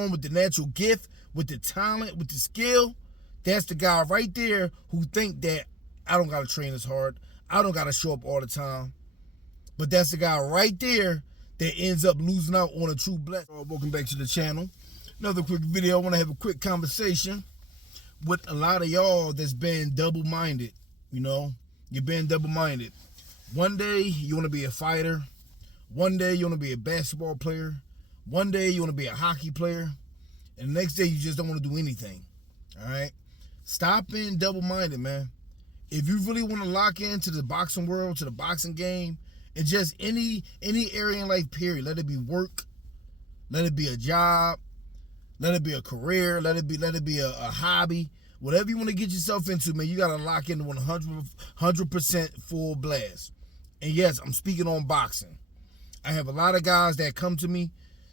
born with the natural gift, with the talent, with the skill, that's the guy right there who think that I don't got to train as hard. I don't got to show up all the time. But that's the guy right there that ends up losing out on a true blessing. Welcome back to the channel. Another quick video. I want to have a quick conversation with a lot of y'all that's been double-minded. You know, you've been double-minded. One day you want to be a fighter. One day you want to be a basketball player. One day you want to be a hockey player. And the next day you just don't want to do anything. All right? Stop being double-minded, man. If you really want to lock into the boxing world, to the boxing game, and just any area in life, period, let it be work, let it be a job, let it be a career, let it be a hobby, whatever you want to get yourself into, man, you got to lock in 100% full blast. And yes, I'm speaking on boxing. I have a lot of guys that come to me.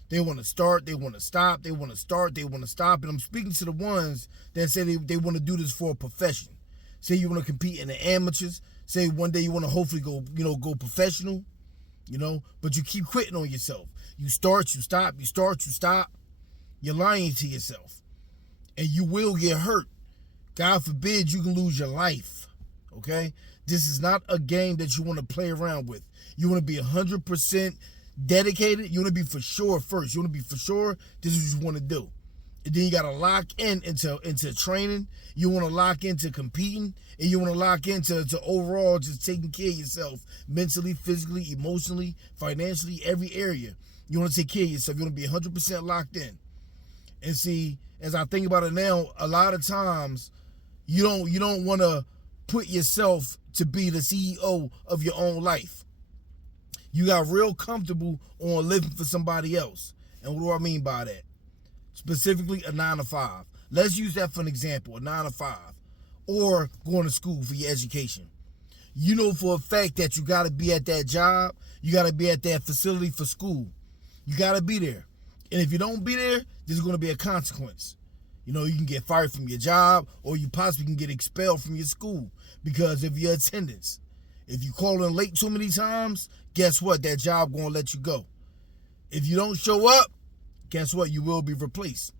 They want to start, they want to stop, they want to start, they want to stop. And I'm speaking to the ones that say they want to do this for a profession. Say you want to compete in the amateurs. Say one day you want to hopefully go professional, but you keep quitting on yourself. You start, you stop, you start, you stop. You're lying to yourself. And you will get hurt. God forbid you can lose your life, okay? This is not a game that you want to play around with. You want to be 100% dedicated. You want to be for sure first. You want to be for sure this is what you want to do. And then you got to lock into training. You want to lock into competing. And you want to lock into overall just taking care of yourself mentally, physically, emotionally, financially, every area. You want to take care of yourself. You want to be 100% locked in. And see, as I think about it now, a lot of times you don't want to put yourself to be the CEO of your own life. You got real comfortable on living for somebody else. And what do I mean by that? Specifically, a 9-to-5. Let's use that for an example, a 9-to-5. Or going to school for your education. You know for a fact that you got to be at that job. You got to be at that facility for school. You got to be there. And if you don't be there, there's going to be a consequence. You can get fired from your job, or you possibly can get expelled from your school because of your attendance. If you call in late too many times, guess what? That job going to let you go. If you don't show up, guess what? You will be replaced.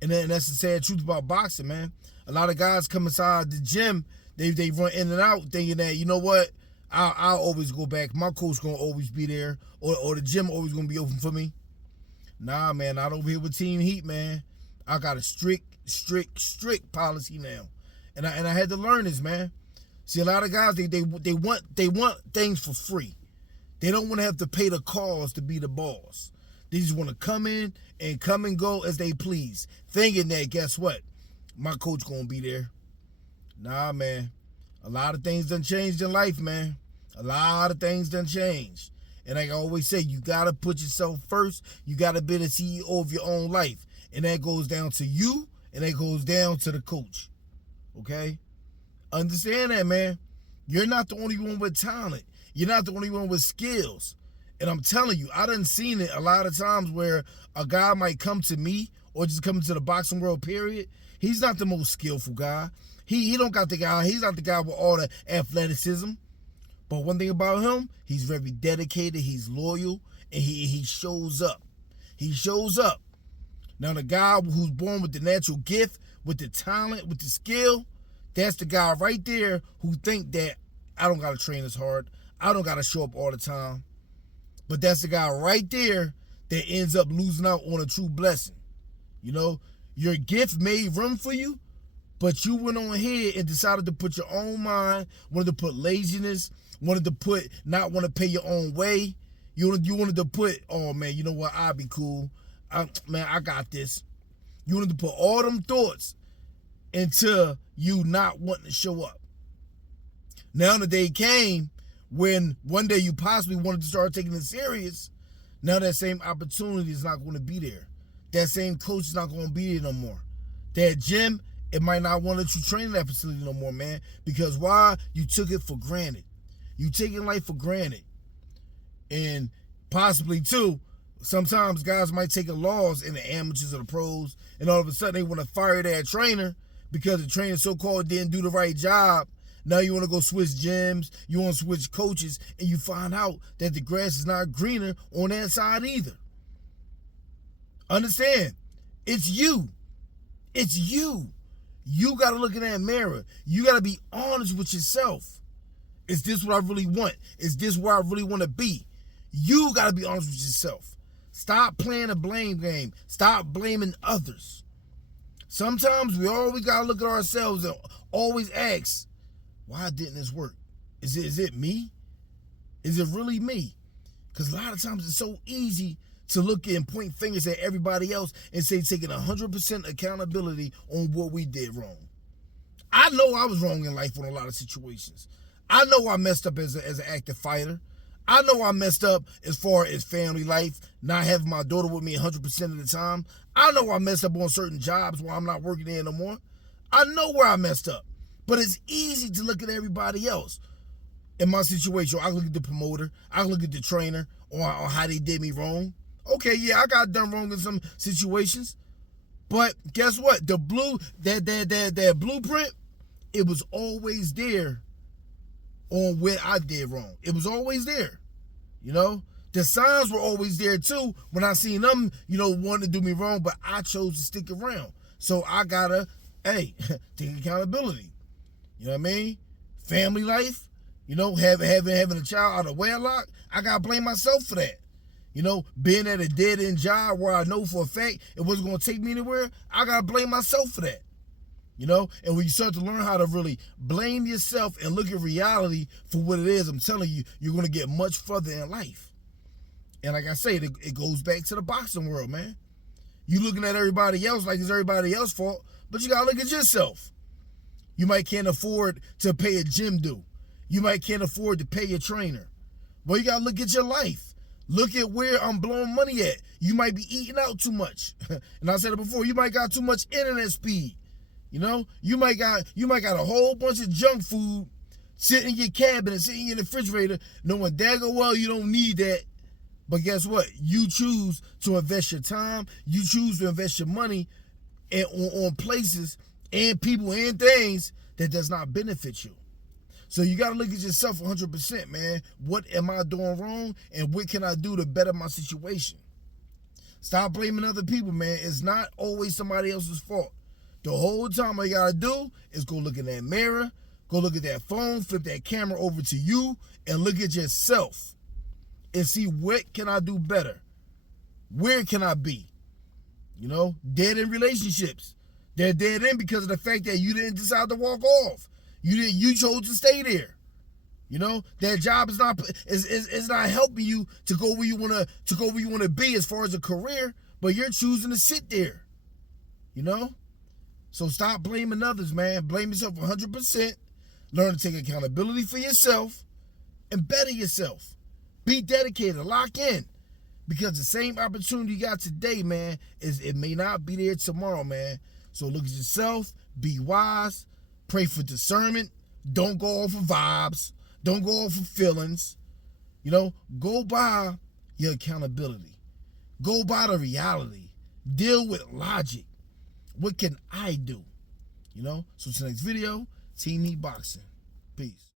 And that's the sad truth about boxing, man. A lot of guys come inside the gym, they run in and out thinking that, you know what? I'll always go back. My coach going to always be there, or the gym always going to be open for me. Nah, man, not over here with Team Heat, man. I got a strict policy now. And I had to learn this, man. See, a lot of guys, they want things for free. They don't want to have to pay the cost to be the boss. They just want to come in and come and go as they please, thinking that, guess what? My coach going to be there. Nah, man. A lot of things done changed in life, man. A lot of things done changed. And like I always say, you got to put yourself first. You got to be the CEO of your own life. And that goes down to you, and that goes down to the coach. Okay? Understand that, man. You're not the only one with talent. You're not the only one with skills. And I'm telling you, I done seen it a lot of times where a guy might come to me or just come into the boxing world, period. He's not the most skillful guy. He don't got the guy. He's not the guy with all the athleticism. But one thing about him, he's very dedicated, he's loyal, and he shows up. He shows up. Now, the guy who's born with the natural gift, with the talent, with the skill, that's the guy right there who think that I don't got to train as hard. I don't got to show up all the time. But that's the guy right there that ends up losing out on a true blessing. Your gift made room for you, but you went on ahead and decided to put your own mind, wanted to put laziness, wanted to put not want to pay your own way. You wanted to put, oh man, you know what, I'll be cool. I got this. You wanted to put all them thoughts into you not wanting to show up. Now the day came when one day you possibly wanted to start taking it serious. Now that same opportunity is not going to be there. That same coach is not going to be there no more. That gym, it might not want to let you train in that facility no more, man. Because why? You took it for granted. You taking life for granted. And possibly, too, sometimes guys might take a loss in the amateurs or the pros, and all of a sudden they want to fire that trainer because the trainer so-called didn't do the right job. Now you want to go switch gyms, you want to switch coaches, and you find out that the grass is not greener on that side either. Understand, It's you. It's you. You got to look in that mirror. You got to be honest with yourself. Is this what I really want? Is this where I really want to be? You got to be honest with yourself. Stop playing a blame game. Stop blaming others. Sometimes we always got to look at ourselves and always ask, why didn't this work? Is it me? Is it really me? Because a lot of times it's so easy to look and point fingers at everybody else and say taking 100% accountability on what we did wrong. I know I was wrong in life on a lot of situations. I know I messed up as an active fighter. I know I messed up as far as family life, not having my daughter with me 100% of the time. I know I messed up on certain jobs where I'm not working there no more. I know where I messed up. But it's easy to look at everybody else. In my situation, I look at the promoter, I look at the trainer on how they did me wrong. Okay, yeah, I got done wrong in some situations. But guess what? That blueprint, it was always there on where I did wrong. It was always there. You know? The signs were always there too when I seen them, wanting to do me wrong, but I chose to stick around. So I gotta, take accountability. You know what I mean? Family life, having a child out of wedlock, I gotta blame myself for that. Being at a dead-end job where I know for a fact it wasn't gonna take me anywhere, I gotta blame myself for that. And when you start to learn how to really blame yourself and look at reality for what it is, I'm telling you, you're gonna get much further in life. And like I say, it goes back to the boxing world, man. You looking at everybody else like it's everybody else's fault, but you gotta look at yourself. You might can't afford to pay a gym due. You might can't afford to pay a trainer. Well, you gotta look at your life. Look at where I'm blowing money at. You might be eating out too much. And I said it before, you might got too much internet speed. You might got a whole bunch of junk food sitting in your cabinet, sitting in the refrigerator, knowing daggone well you don't need that. But guess what? You choose to invest your time. You choose to invest your money on places and people and things that does not benefit you. So you got to look at yourself 100%, man. What am I doing wrong? And what can I do to better my situation? Stop blaming other people, man. It's not always somebody else's fault. The whole time all you got to do is go look in that mirror, go look at that phone, flip that camera over to you, and look at yourself and see what can I do better? Where can I be? Dead end relationships. They're dead end because of the fact that you didn't decide to walk off. You chose to stay there. That job is not helping you to go where you want to be as far as a career, but you're choosing to sit there. So stop blaming others, man. Blame yourself 100%. Learn to take accountability for yourself and better yourself. Be dedicated, lock in. Because the same opportunity you got today, man, it may not be there tomorrow, man. So look at yourself, be wise, pray for discernment. Don't go off of vibes. Don't go off of feelings. Go by your accountability. Go by the reality. Deal with logic. What can I do? So tonight's video, Team Heat Boxing. Peace.